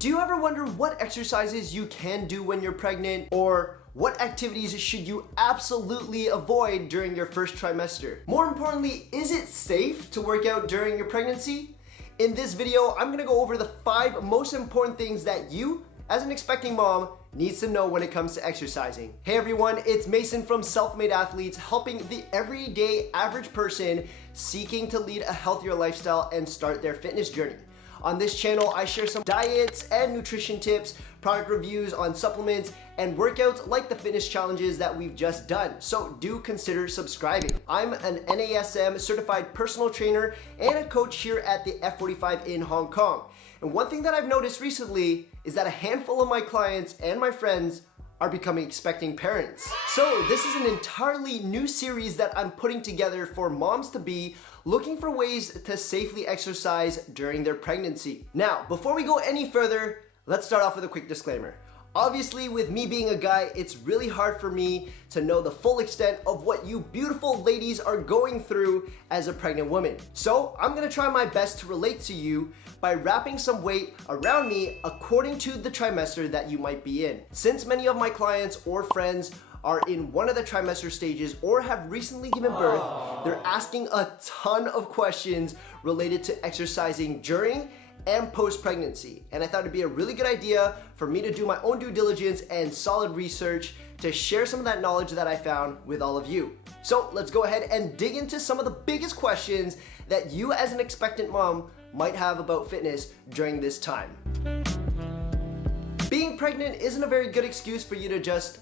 Do you ever wonder what exercises you can do when you're pregnant, or what activities should you absolutely avoid during your first trimester? More importantly, is it safe to work out during your pregnancy? In this video, I'm gonna go over the 5 most important things that you, as an expecting mom, needs to know when it comes to exercising. Hey everyone, it's Mason from Self-Made Athletes, helping the everyday average person seeking to lead a healthier lifestyle and start their fitness journey. On this channel, I share some diets and nutrition tips, product reviews on supplements, and workouts like the fitness challenges that we've just done. So do consider subscribing. I'm an NASM certified personal trainer and a coach here at the F45 in Hong Kong. And one thing that I've noticed recently is that a handful of my clients and my friends are becoming expecting parents. So this is an entirely new series that I'm putting together for moms-to-be looking for ways to safely exercise during their pregnancy. Now, before we go any further, let's start off with a quick disclaimer. Obviously, with me being a guy, it's really hard for me to know the full extent of what you beautiful ladies are going through as a pregnant woman. So I'm gonna try my best to relate to you by wrapping some weight around me according to the trimester that you might be in. Since many of my clients or friends are in one of the trimester stages or have recently given birth, they're asking a ton of questions related to exercising during and post-pregnancy. And I thought it'd be a really good idea for me to do my own due diligence and solid research to share some of that knowledge that I found with all of you. So let's go ahead and dig into some of the biggest questions that you as an expectant mom might have about fitness during this time. Being pregnant isn't a very good excuse for you to just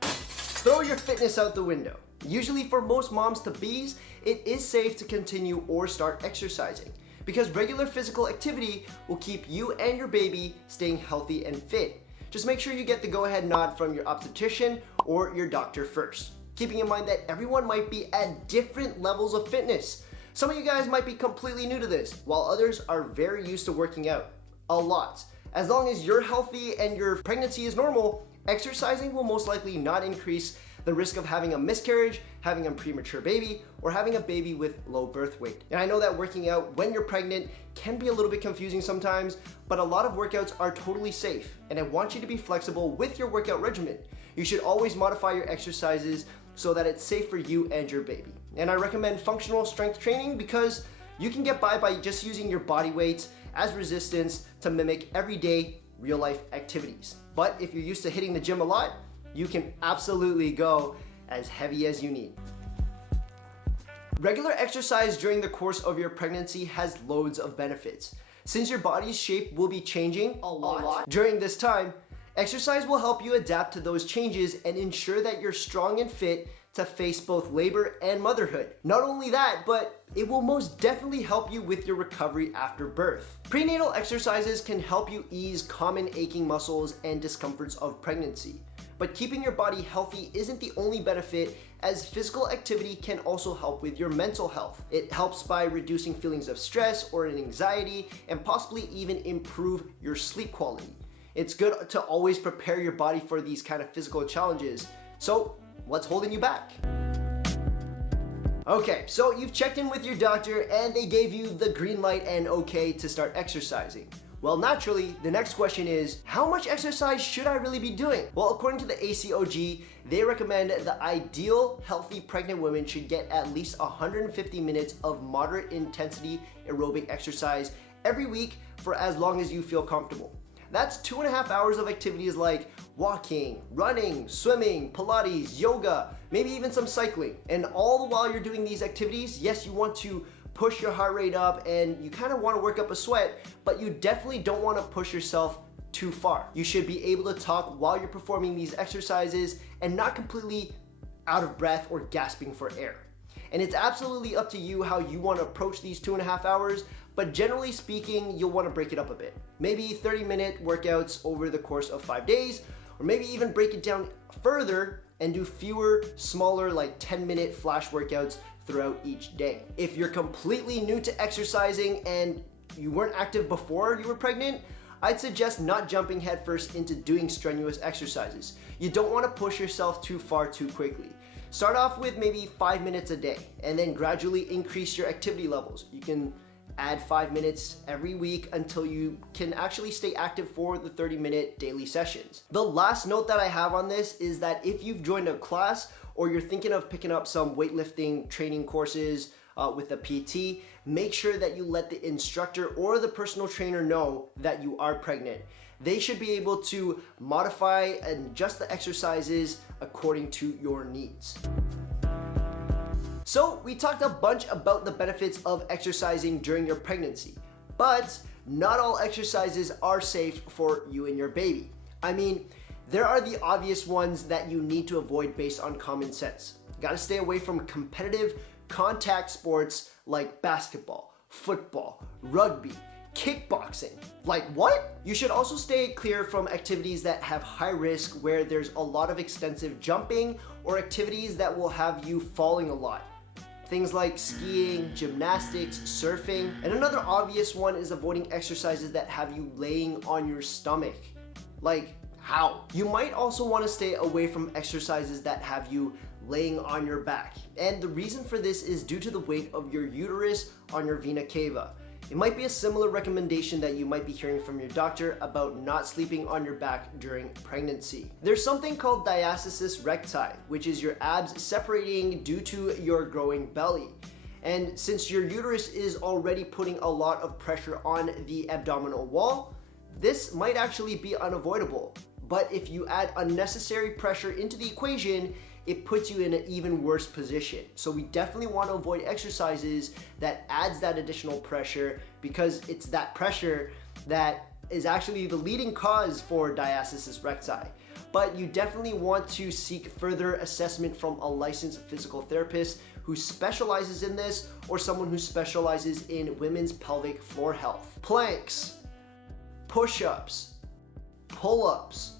throw your fitness out the window. Usually for most moms-to-bees, it is safe to continue or start exercising because regular physical activity will keep you and your baby staying healthy and fit. Just make sure you get the go-ahead nod from your obstetrician or your doctor first. Keeping in mind that everyone might be at different levels of fitness. Some of you guys might be completely new to this, while others are very used to working out. A lot. As long as you're healthy and your pregnancy is normal, exercising will most likely not increase the risk of having a miscarriage, having a premature baby, or having a baby with low birth weight. And I know that working out when you're pregnant can be a little bit confusing sometimes, but a lot of workouts are totally safe, and I want you to be flexible with your workout regimen. You should always modify your exercises so that it's safe for you and your baby. And I recommend functional strength training because you can get by just using your body weight as resistance to mimic everyday real life activities. But if you're used to hitting the gym a lot, you can absolutely go as heavy as you need. Regular exercise during the course of your pregnancy has loads of benefits. Since your body's shape will be changing a lot during this time, exercise will help you adapt to those changes and ensure that you're strong and fit to face both labor and motherhood. Not only that, but it will most definitely help you with your recovery after birth. Prenatal exercises can help you ease common aching muscles and discomforts of pregnancy. But keeping your body healthy isn't the only benefit, as physical activity can also help with your mental health. It helps by reducing feelings of stress or anxiety and possibly even improve your sleep quality. It's good to always prepare your body for these kind of physical challenges. So what's holding you back? Okay, so you've checked in with your doctor and they gave you the green light and okay to start exercising. Well, naturally, the next question is, how much exercise should I really be doing? Well, according to the ACOG, they recommend the ideal healthy pregnant woman should get at least 150 minutes of moderate intensity aerobic exercise every week for as long as you feel comfortable. That's 2.5 hours of activities like walking, running, swimming, Pilates, yoga, maybe even some cycling. And all the while you're doing these activities, yes, you want to push your heart rate up and you kind of want to work up a sweat, but you definitely don't want to push yourself too far. You should be able to talk while you're performing these exercises and not completely out of breath or gasping for air. And it's absolutely up to you how you want to approach these 2.5 hours, but generally speaking, you'll want to break it up a bit. Maybe 30-minute workouts over the course of 5 days, or maybe even break it down further and do fewer, smaller, like 10-minute flash workouts throughout each day. If you're completely new to exercising and you weren't active before you were pregnant, I'd suggest not jumping headfirst into doing strenuous exercises. You don't want to push yourself too far too quickly. Start off with maybe 5 minutes a day and then gradually increase your activity levels. You can Add 5 minutes every week until you can actually stay active for the 30-minute daily sessions. The last note that I have on this is that if you've joined a class or you're thinking of picking up some weightlifting training courses with a PT, make sure that you let the instructor or the personal trainer know that you are pregnant. They should be able to modify and adjust the exercises according to your needs. So we talked a bunch about the benefits of exercising during your pregnancy, but not all exercises are safe for you and your baby. I mean, there are the obvious ones that you need to avoid based on common sense. You gotta stay away from competitive contact sports like basketball, football, rugby, kickboxing. Like what? You should also stay clear from activities that have high risk where there's a lot of extensive jumping or activities that will have you falling a lot. Things like skiing, gymnastics, surfing, and another obvious one is avoiding exercises that have you laying on your stomach. Like how? You might also want to stay away from exercises that have you laying on your back. And the reason for this is due to the weight of your uterus on your vena cava. It might be a similar recommendation that you might be hearing from your doctor about not sleeping on your back during pregnancy. There's something called diastasis recti, which is your abs separating due to your growing belly. And since your uterus is already putting a lot of pressure on the abdominal wall, this might actually be unavoidable. But if you add unnecessary pressure into the equation, it puts you in an even worse position. So we definitely want to avoid exercises that adds that additional pressure, because it's that pressure that is actually the leading cause for diastasis recti. But you definitely want to seek further assessment from a licensed physical therapist who specializes in this, or someone who specializes in women's pelvic floor health. Planks, push-ups, pull-ups,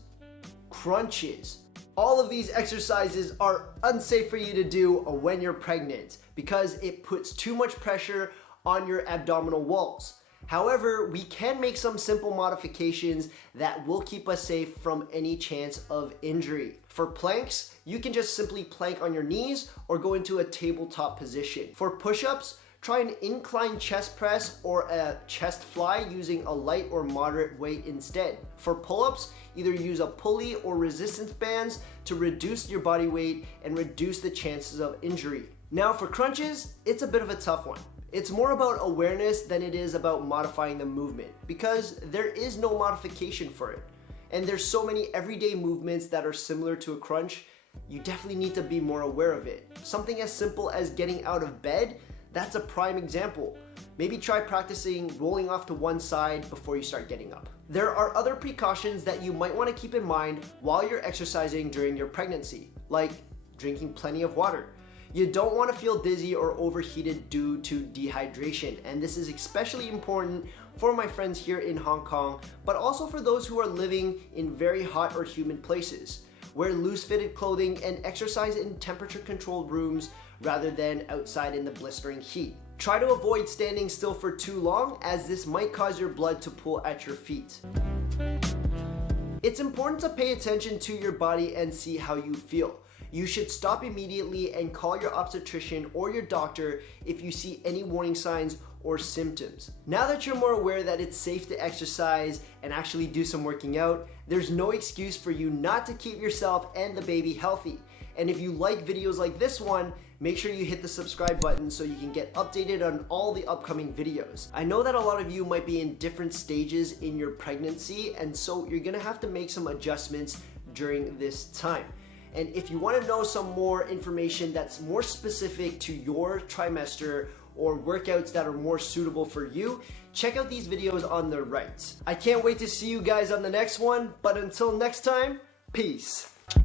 crunches. All of these exercises are unsafe for you to do when you're pregnant because it puts too much pressure on your abdominal walls. However, we can make some simple modifications that will keep us safe from any chance of injury. For planks, you can just simply plank on your knees or go into a tabletop position. For push-ups, try an incline chest press or a chest fly using a light or moderate weight instead. For pull-ups, either use a pulley or resistance bands to reduce your body weight and reduce the chances of injury. Now for crunches, it's a bit of a tough one. It's more about awareness than it is about modifying the movement, because there is no modification for it. And there's so many everyday movements that are similar to a crunch, you definitely need to be more aware of it. Something as simple as getting out of bed, that's a prime example. Maybe try practicing rolling off to one side before you start getting up. There are other precautions that you might want to keep in mind while you're exercising during your pregnancy, like drinking plenty of water. You don't want to feel dizzy or overheated due to dehydration, and this is especially important for my friends here in Hong Kong, but also for those who are living in very hot or humid places. Wear loose-fitted clothing and exercise in temperature-controlled rooms rather than outside in the blistering heat. Try to avoid standing still for too long, as this might cause your blood to pool at your feet. It's important to pay attention to your body and see how you feel. You should stop immediately and call your obstetrician or your doctor if you see any warning signs or symptoms. Now that you're more aware that it's safe to exercise and actually do some working out, there's no excuse for you not to keep yourself and the baby healthy. And if you like videos like this one, make sure you hit the subscribe button so you can get updated on all the upcoming videos. I know that a lot of you might be in different stages in your pregnancy, and so you're gonna have to make some adjustments during this time. And if you want to know some more information that's more specific to your trimester or workouts that are more suitable for you, check out these videos on the right. I can't wait to see you guys on the next one, but until next time, peace.